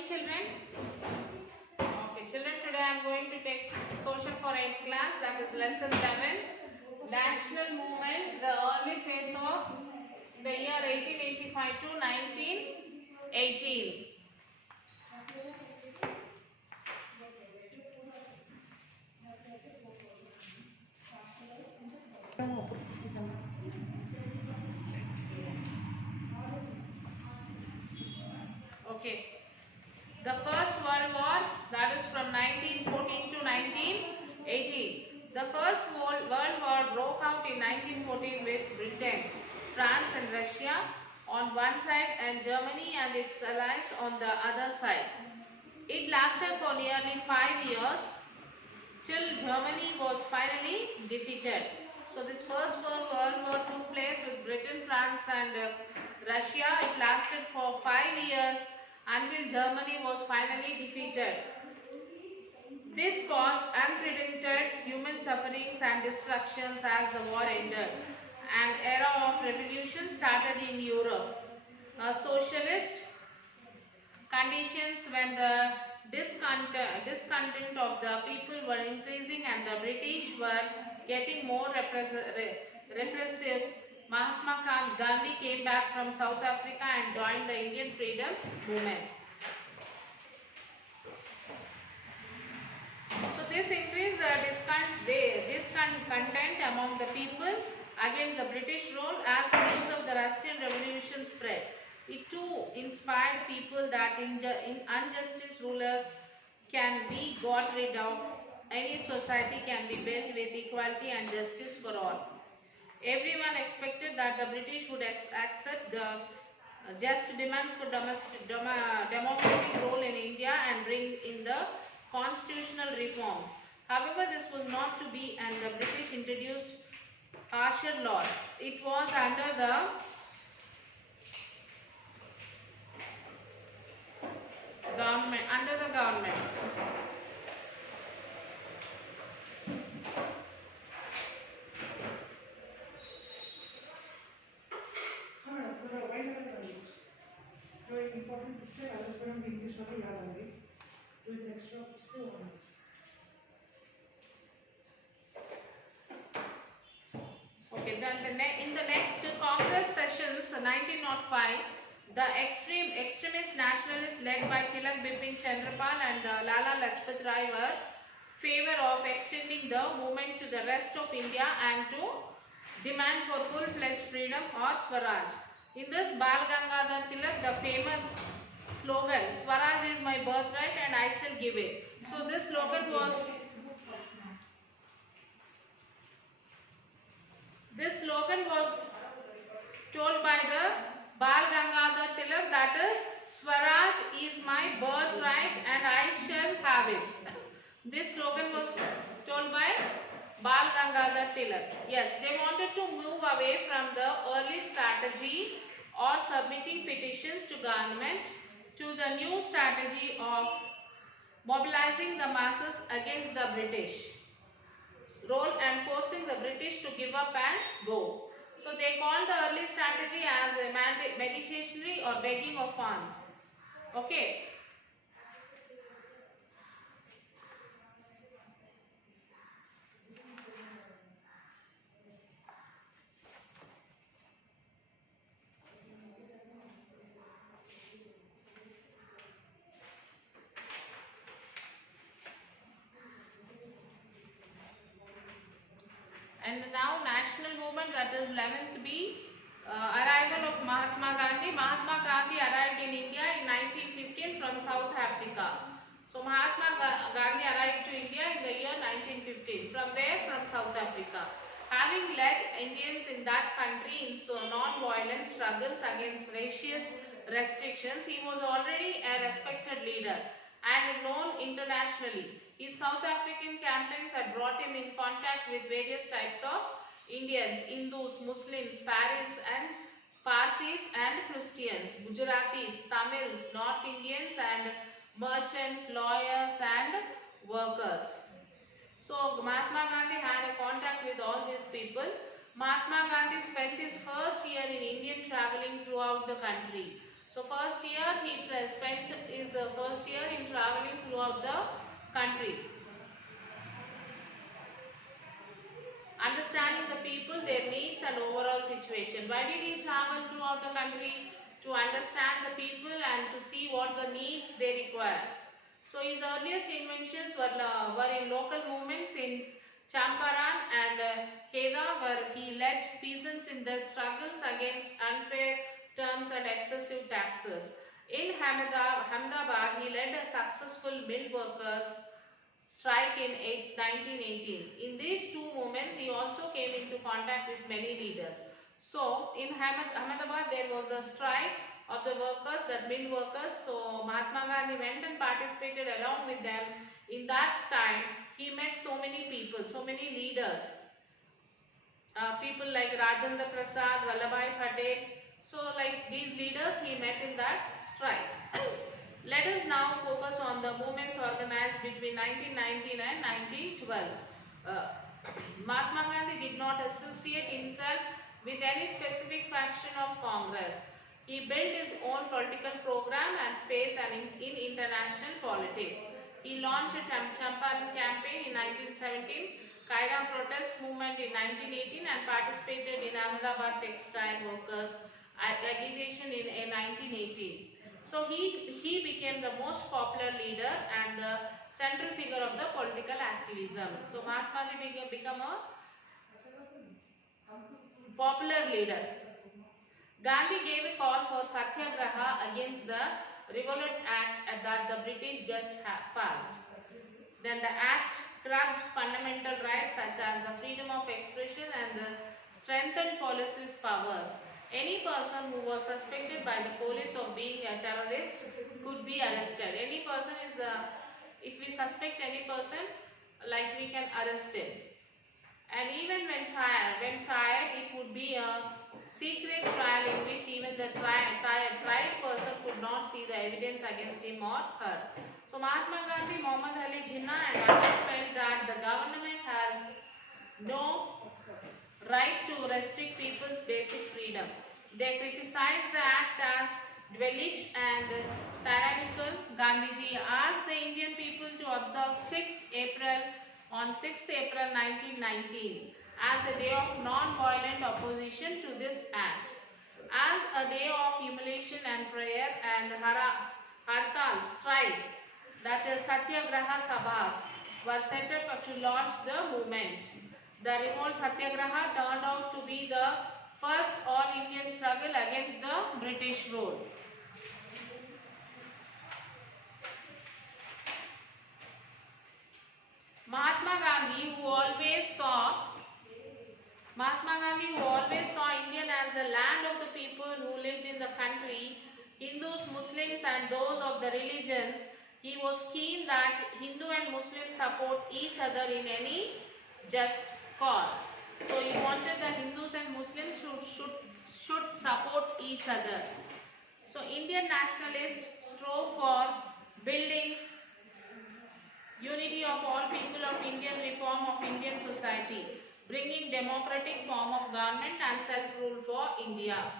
morning, children. Okay, children, today I am going to take social for 8th class, that is lesson 11. National movement, the early phase of the year 1885 to 1918. Okay. The First World War, that is from 1914 to 1918. The First World War broke out in 1914 with Britain, France and Russia on one side and Germany and its allies on the other side. It lasted for nearly 5 years till Germany was finally defeated. So this First World War took place with Britain, France and Russia. It lasted for 5 years until Germany was finally defeated. This caused unprecedented human sufferings and destructions as the war ended. An era of revolution started in Europe. Socialist conditions when the discontent of the people were increasing and the British were getting more repressive. Mahatma Gandhi came back from South Africa and joined the Indian freedom movement. So this increased the discontent among the people against the British rule as the news of the Russian Revolution spread. It too inspired people that injustice rulers can be got rid of. Any society can be built with equality and justice for all. Everyone expected that the British would accept the just demands for democratic role in India and bring in the constitutional reforms. However, this was not to be and the British introduced harsher laws. It was under the government. Okay, then in the next Congress sessions 1905, the extremist nationalists led by Tilak Bipin Chandrapal and Lala Lajpat Rai were favor of extending the movement to the rest of India and to demand for full-fledged freedom or Swaraj. In this, Bal Gangadhar Tilak, the famous slogan, Swaraj is my birthright and I shall give it. So this slogan was told by the Bal Gangadhar Tilak, that is, Swaraj is my birthright and I shall have it. This slogan was told by Bal Gangadhar Tilak. Yes, they wanted to move away from the early strategy or submitting petitions to government to the new strategy of mobilizing the masses against the British role and forcing the British to give up and go. So they called the early strategy as a meditation or begging of funds. Okay. And now national movement, that is 11th B, arrival of Mahatma Gandhi. Mahatma Gandhi arrived in India in 1915 from South Africa. So Mahatma Gandhi arrived to India in the year 1915. From where? From South Africa. Having led Indians in that country in non-violent struggles against racial restrictions, he was already a respected leader and known internationally. His South African campaigns had brought him in contact with various types of Indians, Hindus, Muslims, Parsis and Christians, Gujaratis, Tamils, North Indians and merchants, lawyers and workers. So Mahatma Gandhi had a contact with all these people. Mahatma Gandhi spent his first year in Indian traveling throughout the country. So first year he spent his first traveling throughout the country. Understanding the people, their needs and overall situation. Why did he travel throughout the country? To understand the people and to see what the needs they require. So his earliest inventions were in local movements in Champaran and Kheda, where he led peasants in their struggles against unfair terms and excessive taxes. In Ahmedabad, he led a successful mill workers strike in 1918. In these two movements, he also came into contact with many leaders. So, in Ahmedabad, there was a strike of the workers, the mill workers. So, Mahatma Gandhi went and participated along with them. In that time, he met so many people, so many leaders. People like Rajendra Prasad, Vallabhbhai Patel. So, like these leaders, he met in that strike. Let us now focus on the movements organized between 1919 and 1912. Mahatma Gandhi did not associate himself with any specific faction of Congress. He built his own political program and space in international politics. He launched a Champaran campaign in 1917, Kairam protest movement in 1918 and participated in Ahmedabad textile workers agitation in 1918. So he became the most popular leader and the central figure of the political activism. So Mahatma Gandhi became a popular leader. Gandhi gave a call for Satyagraha against the Revolt Act that the British just passed. Then the act curbed fundamental rights such as the freedom of expression and the strengthened police's powers. Any person who was suspected by the police of being a terrorist could be arrested. Any person is, if we suspect any person, like we can arrest him. And even when tried, it would be a secret trial in which even the tried person could not see the evidence against him or her. So Mahatma Gandhi, Muhammad Ali Jinnah and others felt that the government has no right to restrict people's basic freedom. They criticized the act as dwellish and tyrannical. Gandhiji asked the Indian people to observe 6th April 1919 as a day of non-violent opposition to this act. As a day of humiliation and prayer and hartal strike, that is Satyagraha Sabhas, were set up to launch the movement. The revolt Satyagraha turned out to be the first all-Indian struggle against the British rule. Mahatma Gandhi, who always saw India as the land of the people who lived in the country, Hindus, Muslims and those of the religions, he was keen that Hindu and Muslim support each other in any just cause. So he wanted the Hindus and Muslims should support each other. So Indian nationalists strove for buildings, unity of all people of Indian, reform of Indian society, bringing democratic form of government and self-rule for India.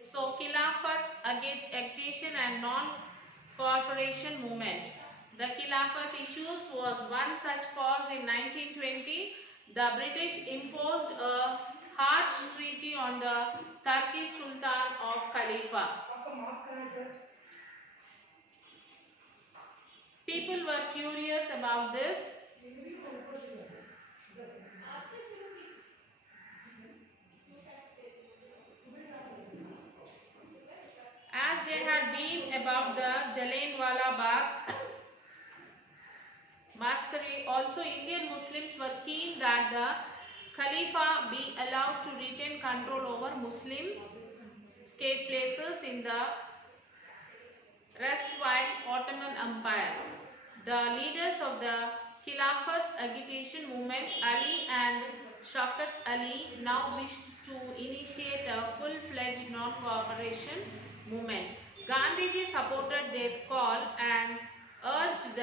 So Khilafat agitation and non-cooperation movement. The Khilafat issues was one such cause in 1920. The British imposed a harsh treaty on the Turkish Sultan of Khalifa. People were furious about this. As they had been about the Jallianwala Bagh massacre, also Indian Muslims were keen that the Khalifa be allowed to retain control over Muslims state places in the erstwhile Ottoman Empire. The leaders of the Khilafat agitation movement, Ali and Shaukat Ali, now wished to initiate a full-fledged non-cooperation movement. Gandhiji supported their call and urged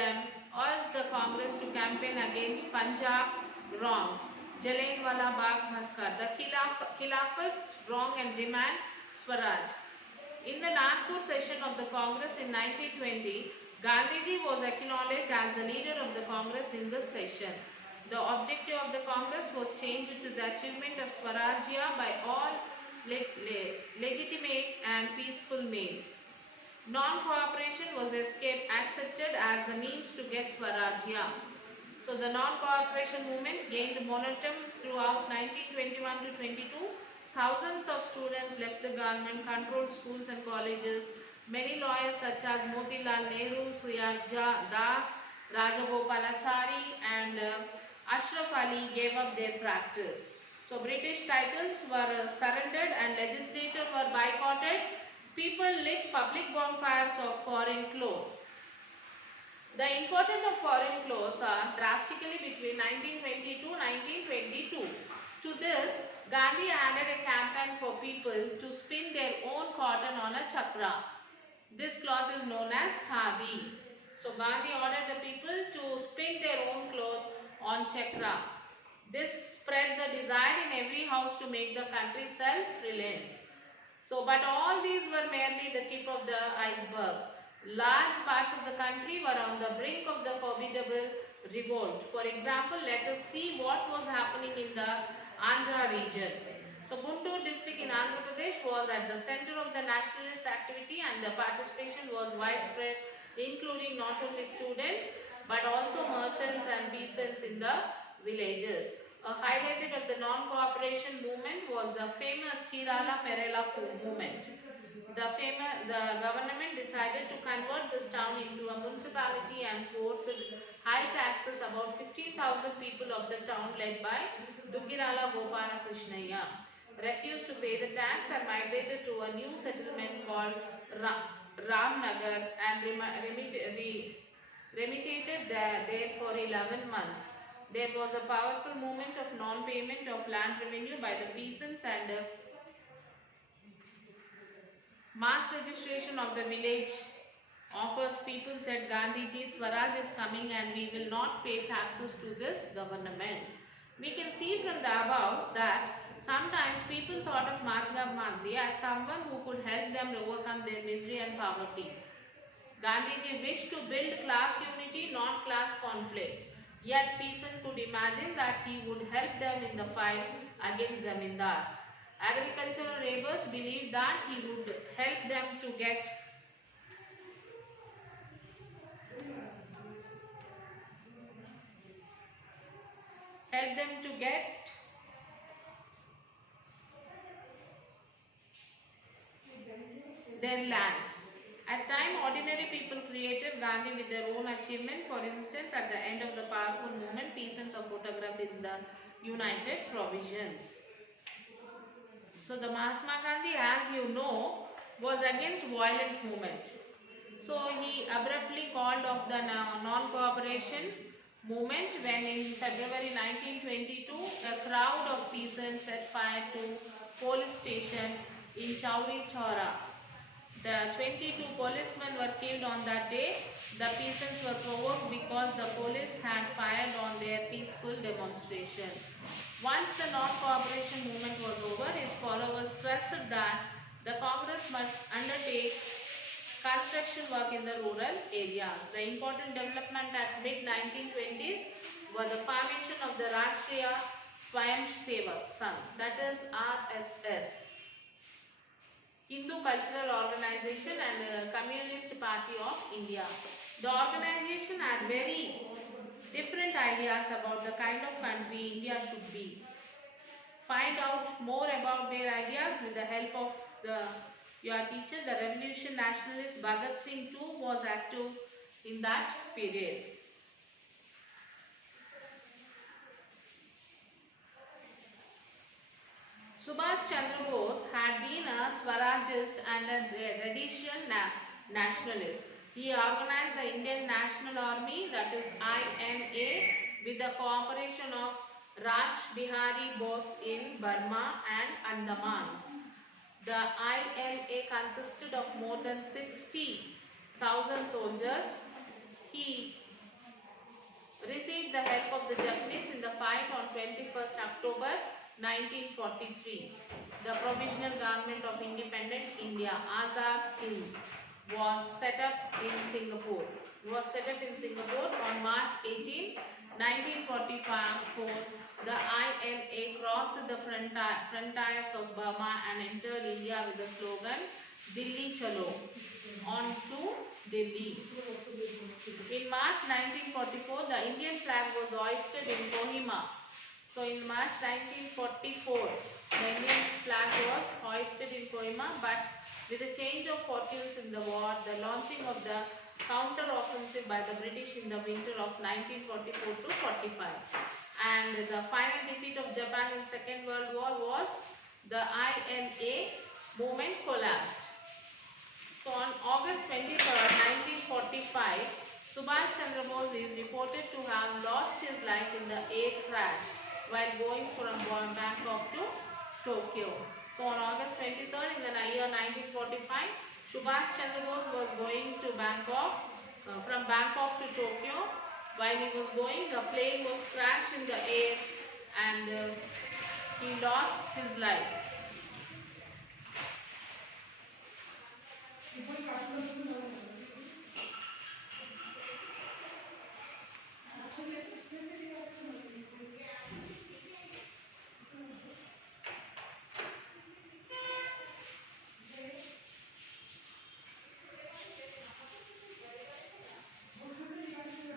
the Congress to campaign against Punjab wrongs, Jallianwala Bagh massacre, the Khilafat wrong and demand Swaraj. In the Nagpur session of the Congress in 1920, Gandhiji was acknowledged as the leader of the Congress in this session. The objective of the Congress was changed to the achievement of Swarajya by all legitimate and peaceful means. Non-cooperation was accepted as the means to get Swarajya. So the non-cooperation movement gained momentum throughout 1921 to 22. Thousands of students left the government-controlled schools and colleges. Many lawyers such as Motilal Nehru, Suyarja Das, Rajagopalachari and Ashraf Ali gave up their practice. So British titles were surrendered and legislators were boycotted. People lit public bonfires of foreign clothes. The importance of foreign clothes are drastically between 1920 to 1922. To this, Gandhi added a campaign for people to spin their own cotton on a chakra. This cloth is known as khadi. So Gandhi ordered the people to spin their own cloth on chakra. This spread the desire in every house to make the country self-reliant. So, but all these were merely the tip of the iceberg. Large parts of the country were on the brink of the formidable revolt. For example, let us see what was happening in the Andhra region. So, Guntur district in Andhra Pradesh was at the center of the nationalist activity and the participation was widespread, including not only students but also merchants and peasants in the villages. A highlight of the non-cooperation movement was the famous Chirala Perela movement. The government decided to convert this town into a municipality and forced high taxes. About 15,000 people of the town led by Duggirala Gopala Krishnaya refused to pay the tax and migrated to a new settlement called Ramnagar and remitted there for 11 months. There was a powerful movement of non-payment of land revenue by the peasants and mass registration of the village offers. People said, Gandhiji, Swaraj is coming and we will not pay taxes to this government. We can see from the above that sometimes people thought of Mahatma Gandhi as someone who could help them overcome their misery and poverty. Gandhiji wished to build class unity, not class conflict. Yet peasants could imagine that he would help them in the fight against zamindars. Agricultural laborers believed that he would help them to get their lands. At time, ordinary people created Gandhi with their own achievement. For instance, at the end of the powerful movement, peasants are photographed in the United Provisions. So the Mahatma Gandhi, as you know, was against violent movement. So he abruptly called off the non-cooperation movement when in February 1922, a crowd of peasants set fire to police station in Chauri Chaura. The 22 policemen were killed on that day. The peasants were provoked because the police had fired on their peaceful demonstration. Once the non-cooperation movement was over, his followers stressed that the Congress must undertake construction work in the rural areas. The important development at mid-1920s was the formation of the Rashtriya Swayamsevak Sangh, that is RSS, Hindu Cultural Organization and Communist Party of India. The organization had very different ideas about the kind of country India should be. Find out more about their ideas with the help of your teacher. The revolution nationalist Bhagat Singh too was active in that period. Subhash Chandra Bose had been a Swarajist and a traditional nationalist. He organized the Indian National Army, that is INA, with the cooperation of Raj Bihari Bose in Burma and Andamans. The INA consisted of more than 60,000 soldiers. He received the help of the Japanese in the fight on 21st October 1943. The Provisional Government of Independent India, Azad Hind, was set up in Singapore. was set up in Singapore on March 18, 1944. The INA crossed the frontiers of Burma and entered India with the slogan Dilli Chalo, on to Delhi. In March 1944, the Indian flag was hoisted in Kohima. So in March 1944, the Indian flag was hoisted in Kohima, but with a change of fortunes in the war, the launching of the counter-offensive by the British in the winter of 1944 to 45, and the final defeat of Japan in Second World War was the INA movement collapsed. So on August 23rd, 1945, Subhash Chandra Bose is reported to have lost his life in the air crash while going from Bangkok to Tokyo. So on August 23rd in the year 1945, Subhash Chandra Bose was going to Bangkok, from Bangkok to Tokyo. While he was going, the plane was crashed in the air and he lost his life.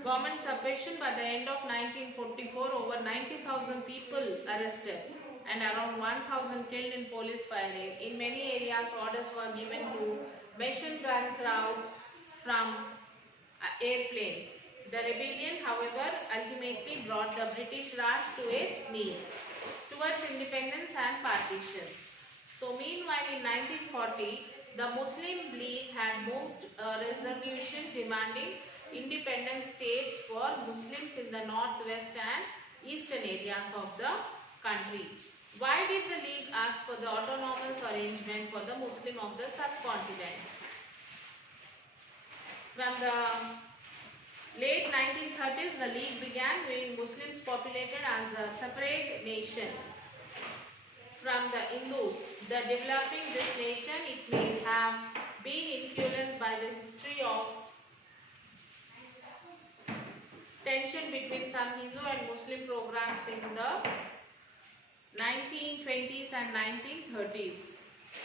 Government suppression. By the end of 1944, over 90,000 people arrested and around 1,000 killed in police firing. In many areas, orders were given to machine gun crowds from airplanes. The rebellion, however, ultimately brought the British Raj to its knees towards independence and partitions. So meanwhile, in 1940, the Muslim League had moved a resolution demanding independent states for Muslims in the northwest and eastern areas of the country. Why did the League ask for the autonomous arrangement for the Muslim of the subcontinent? From the late 1930s, the League began viewing Muslims populated as a separate nation from the Hindus. The developing this nation, it may have been influenced by the history of tension between some Hindu and Muslim programs in the 1920s and 1930s.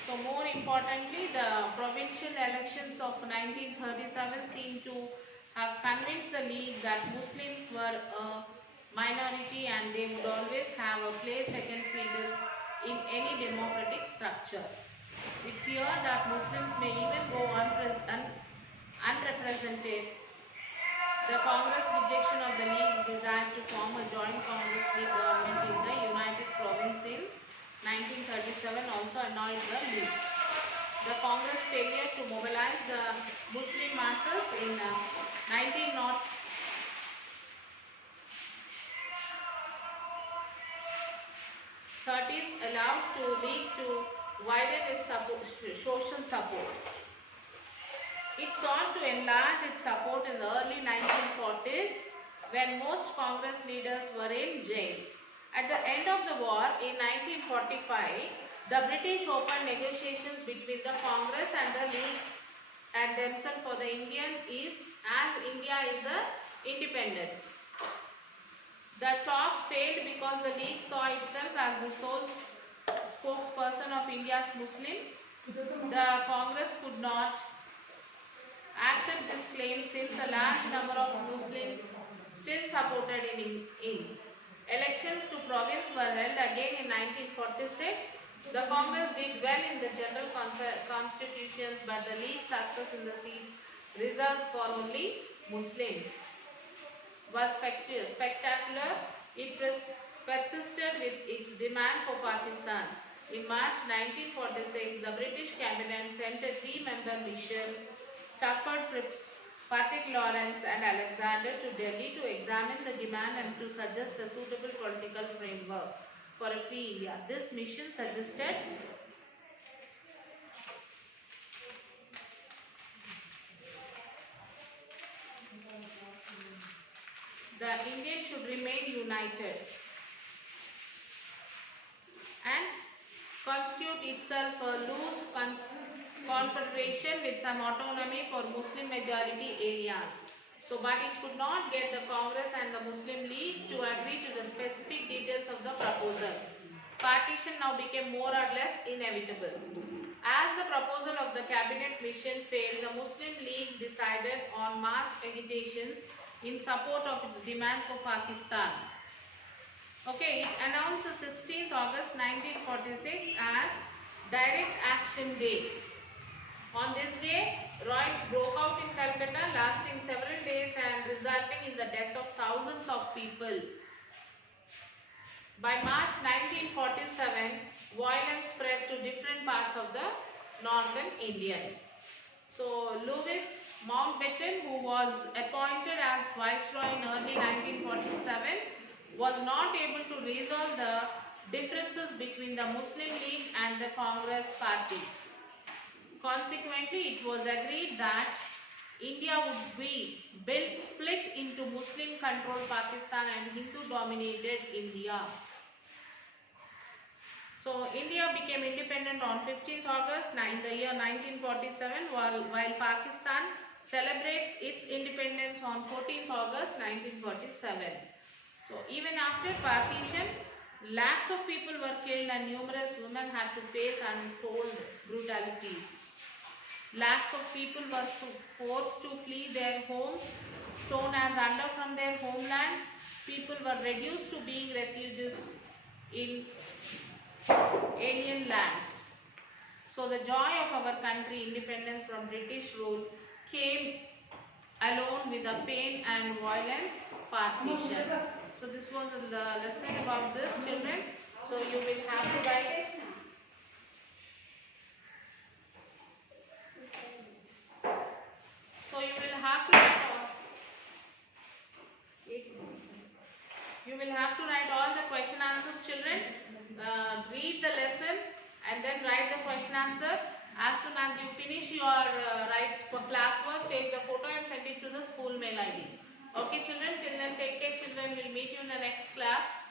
So more importantly, the provincial elections of 1937 seem to have convinced the League that Muslims were a minority and they would always have a place second fiddle in any democratic structure. It feared that Muslims may even go unrepresented. The Congress rejection of the League's desire to form a joint Congress League government in the United Province in 1937 also annoyed the League. The Congress failure to mobilize the Muslim masses in 1930s allowed the League to widen its social support. It sought to enlarge its support in the early 1940s when most Congress leaders were in jail. At the end of the war in 1945, the British opened negotiations between the Congress and the League and themselves for the India is a independence. The talks failed because the League saw itself as the sole spokesperson of India's Muslims. The Congress could not accept this claim since a large number of Muslims still supported in. Elections to province were held again in 1946. The Congress did well in the general constitutions, but the League's success in the seats reserved for only Muslims was spectacular. It persisted with its demand for Pakistan. In March 1946, the British cabinet sent a three-member mission, Stafford Cripps, Patrick Lawrence and Alexander, to Delhi to examine the demand and to suggest a suitable political framework for a free India. This mission suggested the India should remain united and constitute itself a loose confederation with some autonomy for Muslim majority areas. So, but it could not get the Congress and the Muslim League to agree to the specific details of the proposal. Partition now became more or less inevitable. As the proposal of the cabinet mission failed, the Muslim League decided on mass agitations in support of its demand for Pakistan. Okay, it announced 16th August 1946 as Direct Action Day. On this day, riots broke out in Calcutta, lasting several days and resulting in the death of thousands of people. By March 1947, violence spread to different parts of the northern India. So, Louis Mountbatten, who was appointed as Viceroy in early 1947, was not able to resolve the differences between the Muslim League and the Congress Party. Consequently, it was agreed that India would be built split into Muslim-controlled Pakistan and Hindu-dominated India. So, India became independent on 15th August in the year 1947, while Pakistan celebrates its independence on 14th August 1947. So, even after partition, lakhs of people were killed and numerous women had to face untold brutalities. Lakhs of people were forced to flee their homes, torn as under from their homelands. People were reduced to being refugees in alien lands. So the joy of our country, independence from British rule, came alone with the pain and violence partition. So this was the lesson about this, children. So you will have to write. So you will have to write all. You will have to write all the question answers, children. Read the lesson and then write the question answer. As soon as you finish your classwork, take the photo and send it to the school mail ID. Okay, children. Till then, take care, children. We'll meet you in the next class.